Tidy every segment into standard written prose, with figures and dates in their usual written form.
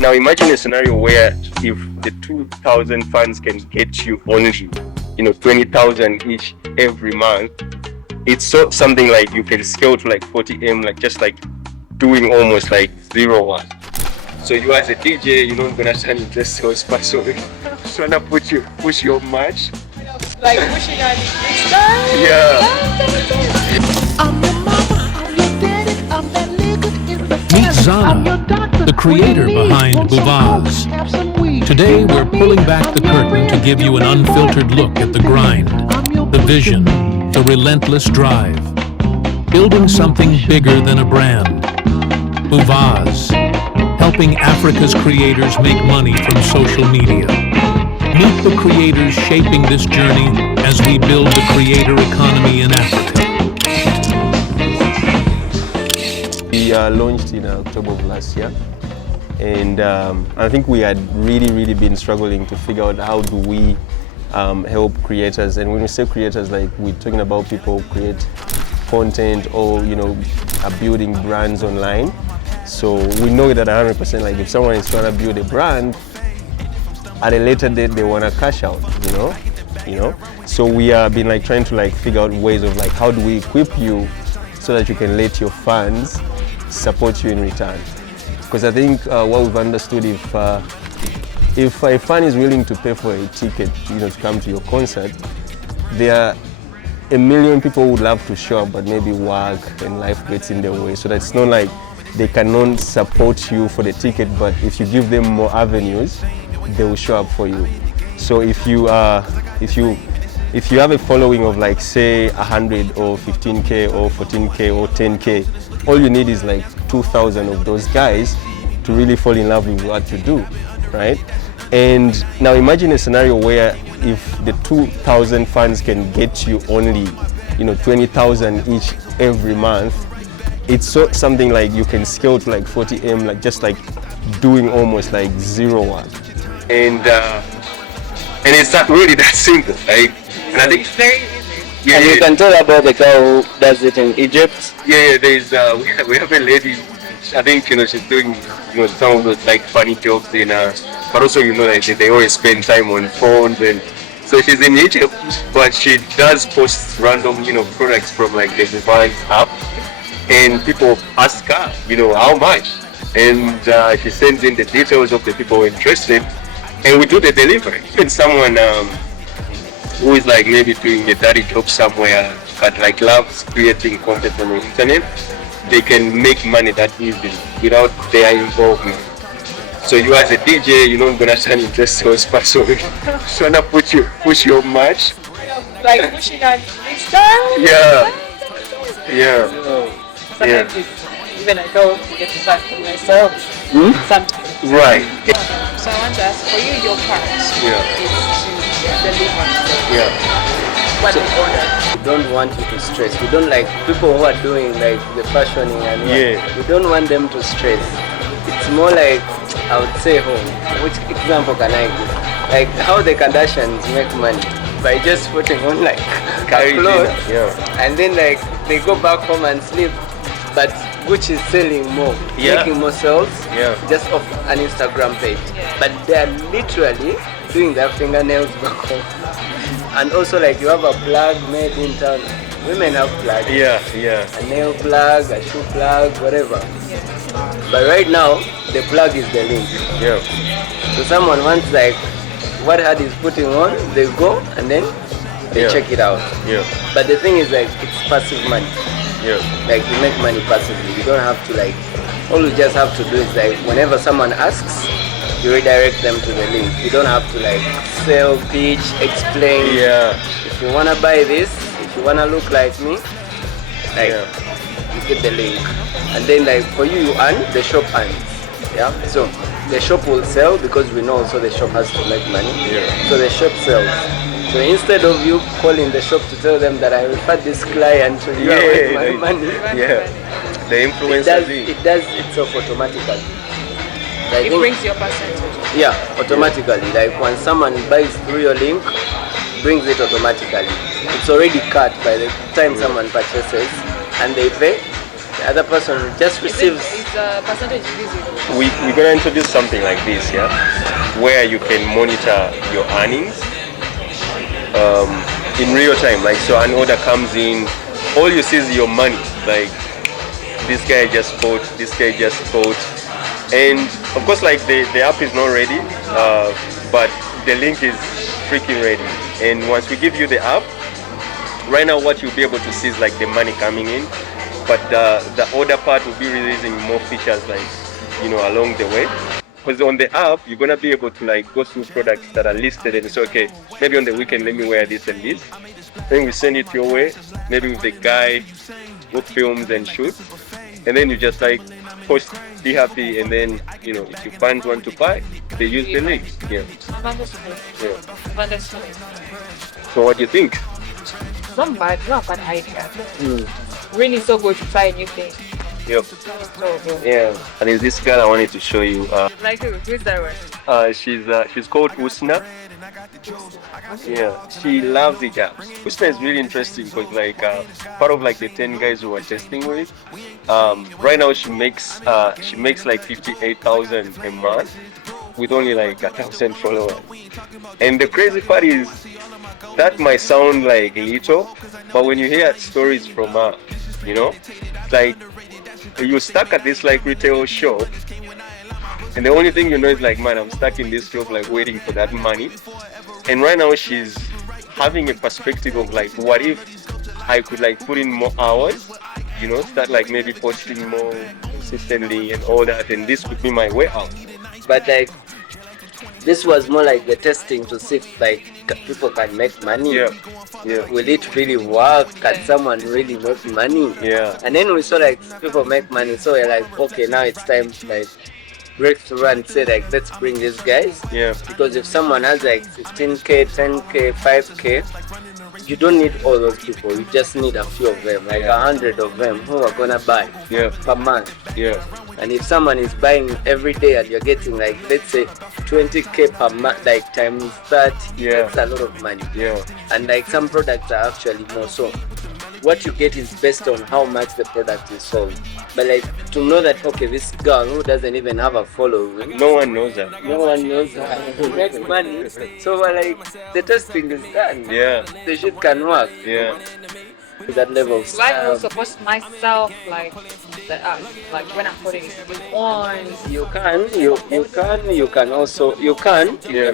Now imagine a scenario where if the 2,000 fans can get you only, 20,000 each every month, it's something like you can scale to like 40M, like just like doing almost like 0-1. So you as a DJ, you're not gonna turn into a salesperson. Trying to push your match. Like pushing on next time. Yeah. Meet Zana, the creator behind Buvaaz. Today we're pulling back the curtain to give you an unfiltered look at the grind, the vision, the relentless drive. Building something bigger than a brand. Buvaaz, helping Africa's creators make money from social media. Meet the creators shaping this journey as we build the creator economy in Africa. We launched in October of last year, and I think we had really been struggling to figure out how do we help creators. And when we say creators, like we're talking about people who create content or are building brands online. So we know that 100%, like if someone is trying to build a brand, at a later date they want to cash out, So we have been like trying to like figure out ways of like how do we equip you so that you can let your fans support you in return. Because I think what we've understood, if a fan is willing to pay for a ticket, to come to your concert, there are a million people who would love to show up, but maybe work and life gets in their way. So that's not like they cannot support you for the ticket, but if you give them more avenues, they will show up for you. So if you have a following of like say 100 or 15K or 14K or 10K, all you need is like 2,000 of those guys to really fall in love with what you do, right? And now imagine a scenario where if the 2,000 fans can get you only 20,000 each every month, it's something like you can scale to like 40M, like just like doing almost like 0-1. And it's not really that simple, right? And I think It's very easy. yeah, And you can tell about the girl who does it in Egypt. yeah. There's we have a lady. I think she's doing some of those like funny jokes in but also like they always spend time on phones, and so she's in Egypt, but she does post random products from like the Buvaaz app, and people ask her how much, and she sends in the details of the people interested, and we do the delivery. Even someone who is like maybe doing a dirty job somewhere but like loves creating content on the internet, they can make money that easily without their involvement. So you as a DJ, you're not gonna turn into a salesperson trying to push your match. Like pushing on next time. Yeah. Yeah. Sometimes even I don't get to start for myself. Sometimes. Right. So I want to ask, for you, your part is to deliver. Yeah. What you order. We don't want you to stress. We don't like people who are doing like the fashioning and what. We don't want them to stress. It's more like, I would say home. Which example can I give? Like how the Kardashians make money by just putting on like clothes, and then like they go back home and sleep. But Gucci is selling more, making more sales just off an Instagram page. But they are literally doing their fingernails back home. And also like you have a plug made in town. Women have plugs. A nail plug, a shoe plug, whatever. But right now, the plug is the link. So someone wants like what Hady is putting on, they go and then they check it out. But the thing is like it's passive money. Like you make money passively. You don't have to like, all you just have to do is like whenever someone asks, you redirect them to the link. You don't have to like sell, pitch, explain. If you wanna buy this, if you wanna look like me, like you get the link. And then like for you earn, the shop earns. So the shop will sell because we know also the shop has to make money. So the shop sells. So instead of you calling the shop to tell them that I referred this client to you with my money, the influencer it does itself automatically. It brings your percentage. Yeah, automatically. Like when someone buys through your link, brings it automatically. It's already cut by the time someone purchases, and they pay. The other person just receives. Is the percentage visible? we're gonna introduce something like this, yeah, where you can monitor your earnings in real time. Like, so an order comes in, all you see is your money. Like, this guy just bought, this guy just bought, and of course, like the app is not ready, but the link is freaking ready. And once we give you the app, right now what you'll be able to see is like the money coming in, but the order part will be releasing more features, like, you know, along the way. Because on the app, you're gonna be able to like go through products that are listed and say, okay, maybe on the weekend let me wear this and this. Then we send it your way, maybe with the guy who films and shoots, and then you just like post, be happy, and then, you know, if your fans want to buy, they use the link. Yeah. Wonderful. Yeah. Wonderful. So what do you think? Not bad idea. Really so good to try new things. Yep. So good. Yeah. And there's this girl I wanted to show you. Like who's that one? She's called Usna. Yeah, she loves hijabs. Usna is really interesting because like part of like the 10 guys who are testing with, right now she makes like 58,000 a month with only like 1,000 followers. And the crazy part is that might sound like little, but when you hear stories from her, you know, like you're stuck at this like retail shop, and the only thing you know is like, man, I'm stuck in this shop like waiting for that money. And right now she's having a perspective of like, what if I could like put in more hours, you know, start like maybe posting more consistently and all that, and this could be my way out. But like, this was more like the testing to see if like people can make money. Yeah, yeah, Will it really work? Can someone really make money? yeah, And then we saw like people make money, so we're like, okay, now it's time to like break through and say like, let's bring these guys. yeah, Because if someone has like 15k, 10k, 5k, you don't need all those people. You just need a few of them, like 100 of them who are gonna buy yeah, per month. yeah, And if someone is buying every day and you're getting like, let's say 20k per month, like times 30, Yeah. that's a lot of money. yeah, And like some products are actually more so. What you get is based on how much the product is sold. But like to know that, okay, this girl who doesn't even have a following, no one knows that. no one knows how to make money. So we're like, the testing is done. Yeah, The shit can work. yeah, To that level of So I style. also post myself like the like when I'm putting it on. You can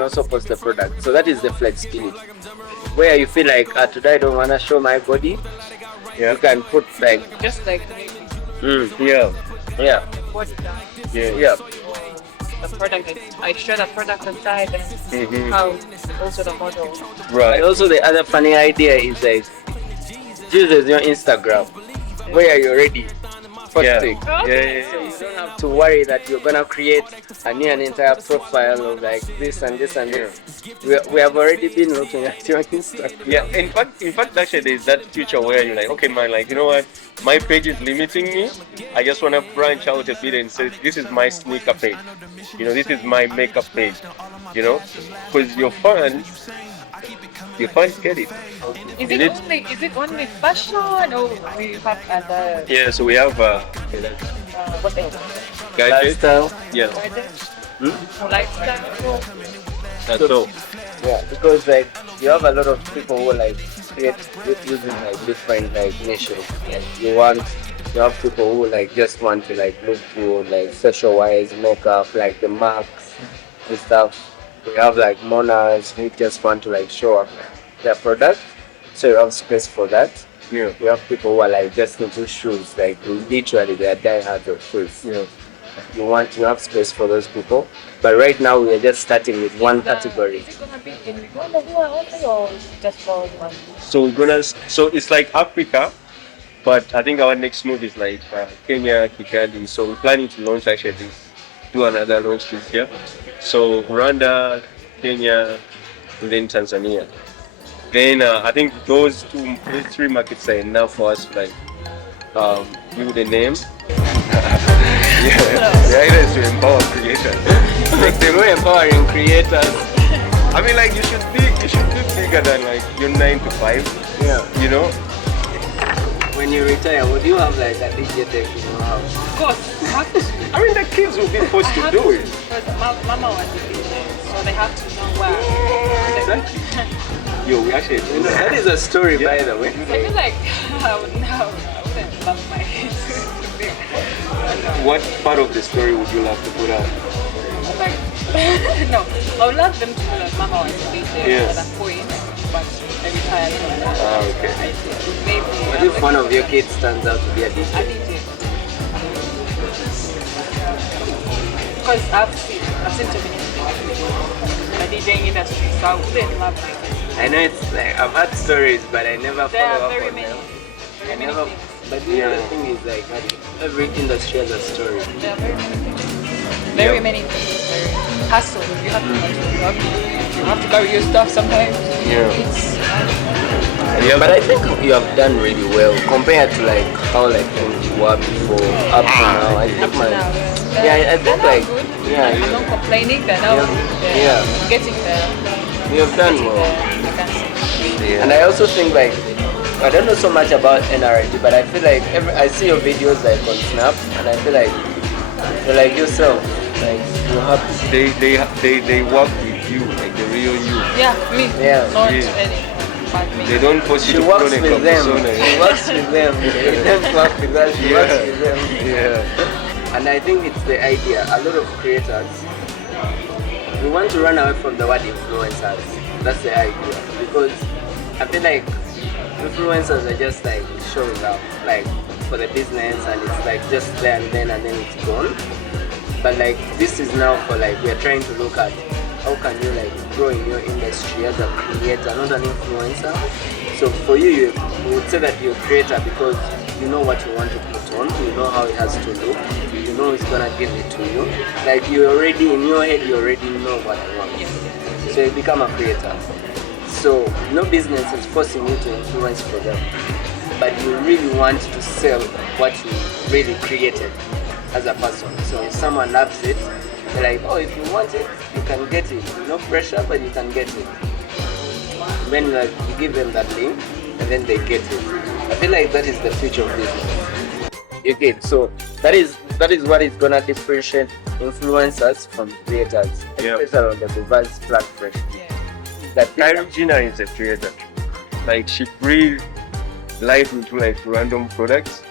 also post the product. So that is the flexibility. Where you feel like today I don't wanna show my body, yeah, you can put like Just like yeah, yeah, body down. yeah, yeah. The product, I show the product inside and Mhm. how also the model. And right, also the other funny idea is like use your Instagram where you're ready yeah, posting. yeah, yeah, So you don't have to worry that you're gonna create an entire profile of like this and this and this. We have already been looking at your Instagram. yeah. In fact, actually, there's that feature where you're like, okay, man, like, you know what, my page is limiting me. I just want to branch out a bit and say, this is my sneaker page. You know, this is my makeup page. You know, because your fans get it. Is You it need- is it only fashion or we have other Yeah, so we have what else? gadgets. Lifestyle. Yeah, Lifestyle. that's all. Yeah, because like you have a lot of people who like create using like different like niches. Like you have people who like just want to like look good, like facial wise, makeup, like the marks and stuff. We have like monas who just want to like show up their product. So you have space for that. Yeah, You have people who are like just into shoes, like literally they are diehards of shoes. yeah. You have space for those people. But right now we are just starting with one category. Is it gonna be in Uganda only or just for one? So so it's like Africa, but I think our next move is like Kenya, Kigali. So we're planning to launch actually do another launch this year. So Rwanda, Kenya, and then Tanzania. Then I think those three markets are enough for us to like build a name. The idea is to empower creators. Like they were empowering creators. I mean, like you should be bigger than like your 9 to 5. Yeah. You know, when you retire, would you have like a DJ deck in your house? Of course, I have to. I mean, the kids will be forced to do it. Because Mama was a DJ, so they have to know where. Exactly. Yo, we actually do that. That is a story, by the way. I feel like I wouldn't love my kids to be. What part of the story would you love to put out? Like, no, I would love them to know that Mama was a DJ at that point, but I retired from that. Okay. I think maybe. What if one of your kids turns out to be a DJ? A DJ. Because I've seen too many people in the DJing industry, so I wouldn't love my kids. I know it's like I've had stories, but I never There follow are up very on many, them. very many Never, things. but the thing is like every industry has a story. There are very many things. Very many things. Very hassle. You have to you have to carry your stuff sometimes. Yeah. But I think you have done really well compared to like how like things were before up to now. I think I think like I'm not complaining. They're now getting there. you have done well. I can say. And I also think like I don't know so much about NRG, but I feel like I see your videos like on Snap, and I feel like you're like yourself, like you're happy. They work with you, like the real you. Yeah, me. Yeah. Not Yeah. any. But me. They don't force you She to works put on a with them. persona. She works with them. They don't work with us. She works with them. Yeah. And I think it's the idea. A lot of creators, we want to run away from the word influencers. That's the idea. Because I feel like influencers are just like showing up, like for the business, and it's like just there and then it's gone. But like this is now for like we're trying to look at how can you like grow in your industry as a creator, not an influencer. So for you, you would say that you're a creator because you know what you want to put on, you know how it has to look, you know it's gonna give it to you. Like you already in your head, you already know what you want. So you become a creator. So no business is forcing you to influence for them, but you really want to sell what you really created as a person. So if someone loves it, they're like, oh, if you want it, you can get it. No pressure, but you can get it. When like you give them that link, and then they get it. I feel like that is the future of business. You get so that is what is gonna differentiate influencers from creators, especially on the Buvaaz platform. That Gina is a creator. Like she breathes life into like random products.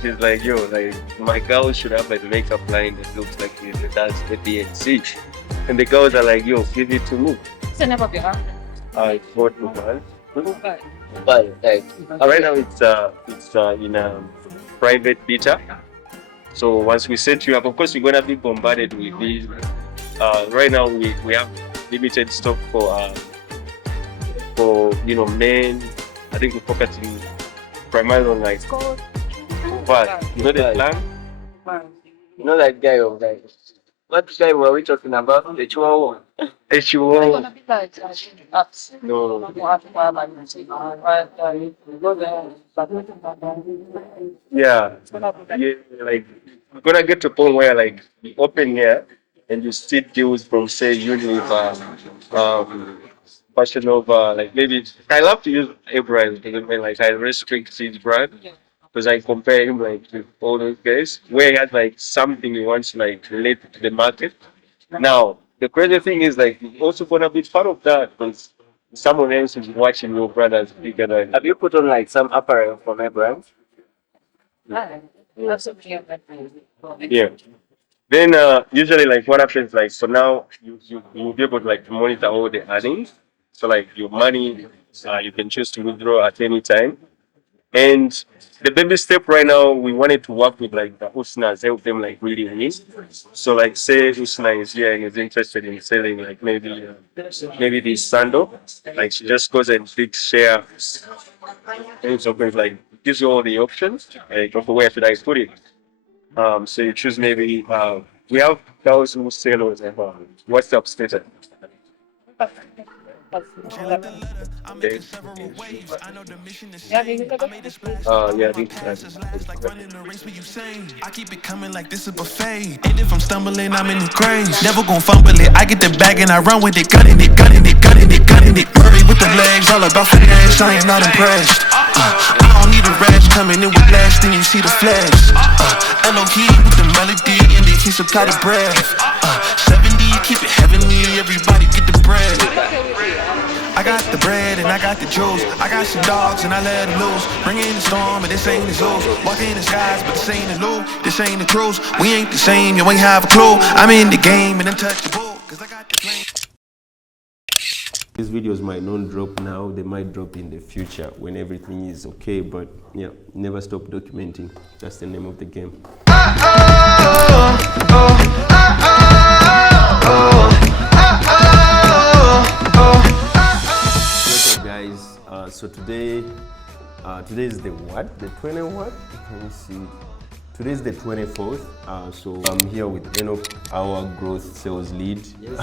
She's like, yo, like my girl should have like a makeup line that looks like it does the DNC. And the girls are like, yo, give it to me. What's the name of your house? I bought Buvaaz. but like Right now it's in a private beta. So once we set you up, of course you're gonna be bombarded with these. Right now we have limited stock for men. I think we're focusing primarily on like Buvaaz. You know the plan? you know that guy of like what guy were we talking about? The Chihuahua. HUO. Gonna be like apps. No. Yeah. Yeah, like we're gonna get to a point where like you open here and you see deals from say Unilever, Fashion Nova, like maybe I love to use a brand because like I restrict his brand because I compare him like with all those guys where he had like something he wants to like relate to the market. Now the crazy thing is like you're also gonna be part of that because someone else is watching your brand as bigger than Have you put on like some apparel for my brand? yeah. Then usually like what happens like so now you'll be able to like monitor all the earnings. So like your money you can choose to withdraw at any time. And the baby step right now we wanted to work with like the Usnas, help them like really win. So like say Usna is here and is interested in selling like maybe this sandal. Like she just goes and clicks share and it's open like gives you all the options like of where should I put it. So you choose maybe we have those who sell WhatsApp status. Okay. Yeah, you Yeah, I think I keep it coming like this a buffet. And if I'm stumbling, I'm in the grave. Never gon' fumble it. I get the bag and I run with it, gunning it, gunning it, gunning it, gunning it. Murray with the legs, all about finesse. I am not impressed. I don't need a rash coming in with blast, then you see the flash. Elohim with the melody and the kiss of kind of breath. 70, keep it heavenly, everybody get the bread. I got the bread and I got the juice. I got some dogs and I let them loose. Bring in the storm and this ain't the zoo. Walk in the skies, but this ain't the loop. This ain't the truth. We ain't the same, you ain't have a clue. I'm in the game and untouchable, cause I got the flame. These videos might not drop now, they might drop in the future when everything is okay, but yeah, never stop documenting. That's the name of the game. What's up, guys? So today is the what? The 20 what? Let me see. Today is the 24th. So I'm here with Enoch, our growth sales lead. Yes,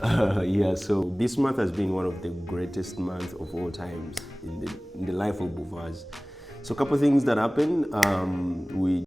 how are you? Yeah, so this month has been one of the greatest months of all times in the life of Buvaaz. So a couple of things that happened. We